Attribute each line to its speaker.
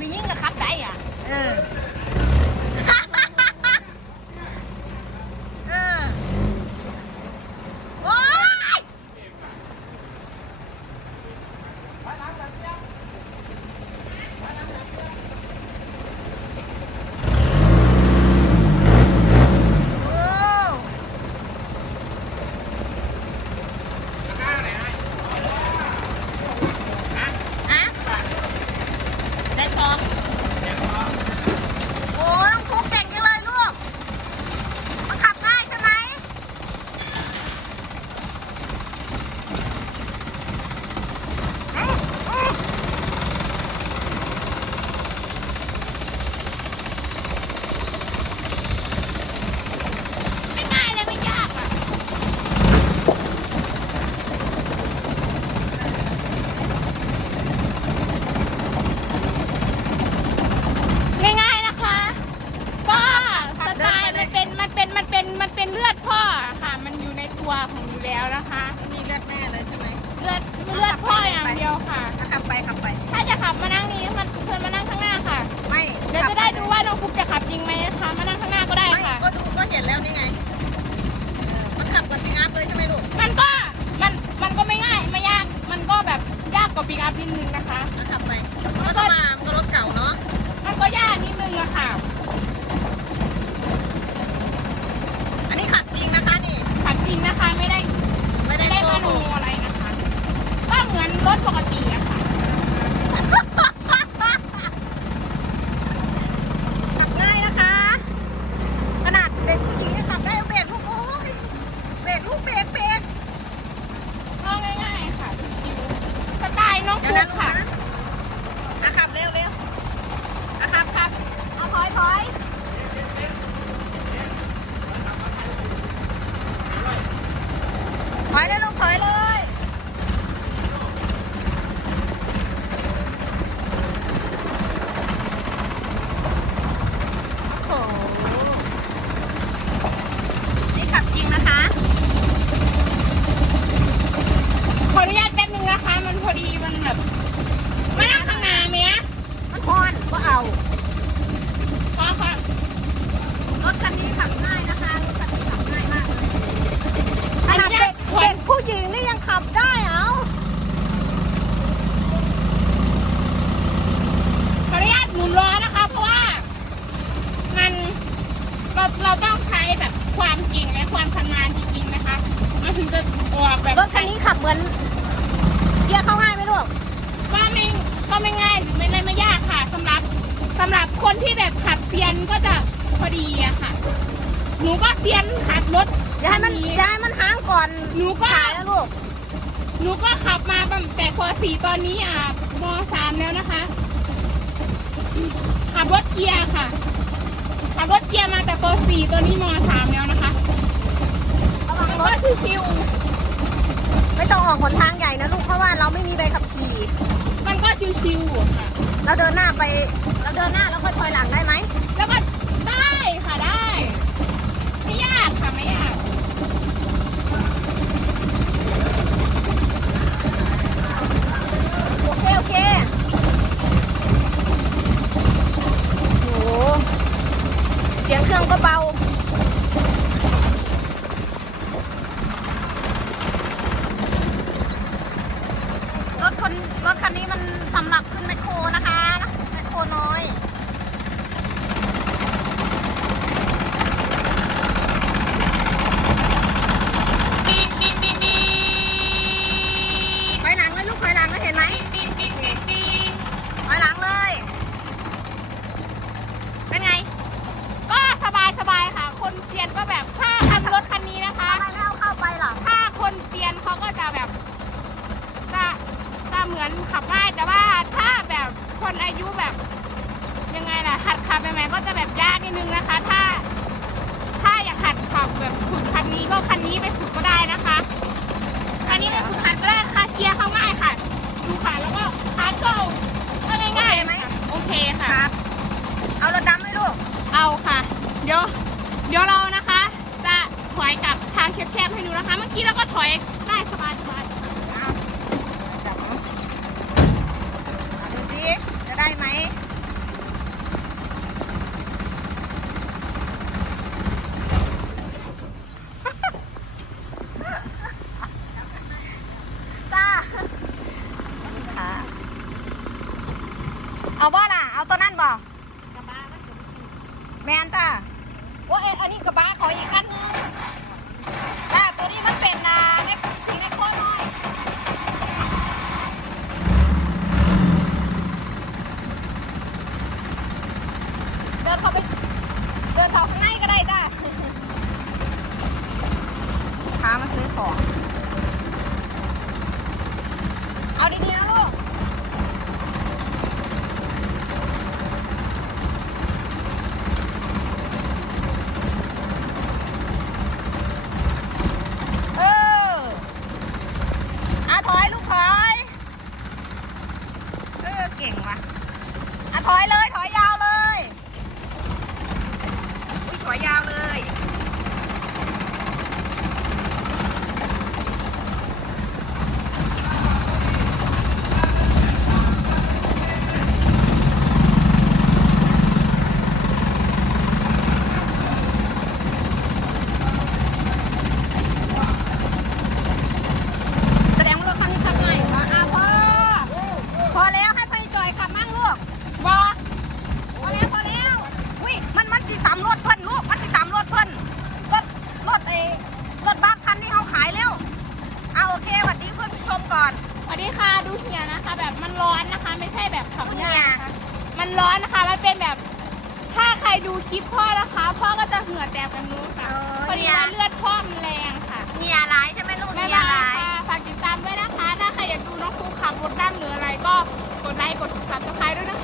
Speaker 1: มียิ่งกับครับได้อะเออ เออ โอ๊ย โอ้อะได้ทองโอ้น้องฟุกเก่งจังเลยลูก มันขับง่ายใช่ไหมเอ้ยเอ้ยไม่ง่ายเลยไม่ยากอะ
Speaker 2: ง่ายๆนะคะ ก็สไตล์มันเป็นมันเป็นมันเป็นมันเป็นเลือดพ่อค่ะ มันอยู่ใน ตัวของอยู่แล้วนะคะ
Speaker 1: มีเลือดแม่เลยใช่ไหม
Speaker 2: เลือดเลือดพ่ออย่างเดียวค่ะ
Speaker 1: ก็ขับไปขับไป
Speaker 2: ถ้าจะขับมานั่งนี้มันเชิญมานั่งข้างหน้าค่ะ
Speaker 1: ไม่
Speaker 2: เดี๋ยวจะได้ดูว่าน้องฟุกจะขับจริงไหมนะคะ มานั่งข้างหน้าก็ได้
Speaker 1: ไม่
Speaker 2: ค่ะ
Speaker 1: ก็ดูก็เห็นแล้วนี่ไงเออมันขับกับปิกอัพเลยใช่ไหมลูก
Speaker 2: มันก็มันมันก็ไม่ง่ายไม่ยาก มันก็แบบยากกว่าปิกอัพนิดนึงนะคะ
Speaker 1: มันขับไปมันก็ต้องมามันก็รถเก่าเนาะ
Speaker 2: มันก็ยากนิดนึงอะค่ะ
Speaker 1: อันนี้ขับจริงนะคะนี่
Speaker 2: ขับจริงนะคะไม่ได้
Speaker 1: ไม่
Speaker 2: ไม่
Speaker 1: ได้
Speaker 2: ได้
Speaker 1: โก
Speaker 2: มา
Speaker 1: ห
Speaker 2: ดู
Speaker 1: ก
Speaker 2: อะไรนะคะ ก็เหมือนรถปกติอะค่ะ
Speaker 1: ขับง่ายนะคะ ขนาดเด็กผู้หญิงยังขับได้เบรกลูกโอ้ยเบรกลูกเบรกเบรก
Speaker 2: ก็ง่ายๆค่ะชิวๆสไตล์น้อง
Speaker 1: เดี๋ยว
Speaker 2: ฟุ
Speaker 1: นะ
Speaker 2: ก
Speaker 1: ลูก
Speaker 2: ค่ะ
Speaker 1: นะอะขับเร็วเร็วอะขับขับเอาถอยถอย ถอยเลยลูกถอยเลย โอ้โห นี่ขับจริงนะคะ
Speaker 2: ขออนุญาตแป๊บนึงนะคะ มันพอดีมันแบบมานั่งข้างหน้าเมีย
Speaker 1: มันพอนก็เอา
Speaker 2: พอค่ะ
Speaker 1: รถคันนี้ขับง่ายนะคะ รถคันนี้ขับง่ายมากเลยข
Speaker 2: อัน
Speaker 1: นาด
Speaker 2: นี้
Speaker 1: เด็ก
Speaker 2: ขวั
Speaker 1: เด็
Speaker 2: ญ
Speaker 1: กผู้หญิงนี่ยังขับได้เอา
Speaker 2: ขออนุญาตหมุนล้อนะคะ เพราะว่ามันเราเราต้องใช้แบบความเก่งและความชำนาญจริงๆนะคะ มันถึงจะออกแบบ
Speaker 1: รถคันนี้ขับเหมือนเกียร์เข้าง่ายไหมลูก
Speaker 2: ก็ไม่ ก็ไม่ง่ายหรือไม่ได้ไม่ยากค่ะสำหรับสำหรับคนที่แบบขับเซียนก็จะพอดีอะค่ะ หนูก็เซียนขับรถ
Speaker 1: อย่าให้มัน
Speaker 2: คั
Speaker 1: อย่าให้มันห้างก่อน
Speaker 2: หนูก็
Speaker 1: ขายนะลูก
Speaker 2: หนูก็ขับมาตั้งแต่ป .4 ตอนนี้อะม .3 แล้วนะคะ ขับรถเกียร์ค่ะ ขับรถเกียร์มาแต่ป .4 ตอนนี้ม .3 แล้วนะคะ
Speaker 1: ระวัง
Speaker 2: มัน
Speaker 1: ร
Speaker 2: ก็
Speaker 1: ถ
Speaker 2: ชิว
Speaker 1: ไเราเดินหน้าไป เราเดินหน้าแล้วค่อยถอยหลังได้ไหม
Speaker 2: แล้วก็ได้ค่ะได้ ไม่ยากค่ะไม่ยาก
Speaker 1: โอเค โอเค โอ้โหเสียงเครื่องก็เบา รถคนรถคันนี้มันสำหรับขึ้นแมคโครนะคะ แมคโครน้อย ถอยหลังเลยลูกถอยหลังเลยเห็นไหมถอยหลังเลย เป็นไง
Speaker 2: ก็สบายสบายๆค่ะ คนเซียนก็แบบถ้าขับรถคันนี้นะคะ
Speaker 1: ทำไมไม่เอาเข้าไปล่ะ
Speaker 2: ถ้าคนเซียนเขาก็จะแบบจะจะ เหมือนขับง่ายแต่ว่าถ้าแบบคนอายุแบบ ยังไงล่ะหัดขับใหม่ๆก็จะแบบยากนิดนึงนะคะ ถ้า ถ้าอยากหัดขับแบบฝึกคันนี้ก็คันนี้ไปฝึกก็ได้นะคะคันนี้ไปฝึกหัดก็ได้นะคะเกียร์เข้าง่ายค่ะ ดูค่ะแล้วก็คัดก็เอาก็ง่าย
Speaker 1: โอเคไหม
Speaker 2: ๆโอเคค่ะ
Speaker 1: ครับเอารถดำไหมลูก
Speaker 2: เอาค่ะ เดี๋ยวเดี๋ยวเรานะคะ จะถอยกลับทางแคบๆให้ดูนะคะ เมื่อกี้เราก็ถอยได้สบายสบาย
Speaker 1: เอาดูสิ จะได้ไหม เอาบ่ล่ะ เอาตัวนั้นบ่
Speaker 2: กระบะมันก็
Speaker 1: แมนจ้าโอ้ยอันนี้กระบะขออีกคันนึงจ้าตัวนี้มันเป็นนาแม่สีแม่โคตรน้อยเดินเข้าไปเดินเข้าข้างในก็ได้จ้าพามาซื้อของ เอาดีๆนะลูก นะคะ แบบมันร้อนนะคะ ไม่ใช่แบบขับง่นี่ยมันร้อนนะคะ มันเป็นแบบถ้าใครดูคลิปพ่อนะคะ พ่อก็จะเหงื่อแตกกันรู้ค่ะเพอดีว่เลือดพ่อมันแรงค่ะเนี่ยร้ายใช่ไหมลูกเนี่ยร้ายฝากติดตาม
Speaker 2: ด้วยนะคะ ถ้าใครอยากดูน้องครูขับรถด้งหรืออะไรก็กดไลค์กด
Speaker 1: ติด
Speaker 2: ตามด้วยนะคะ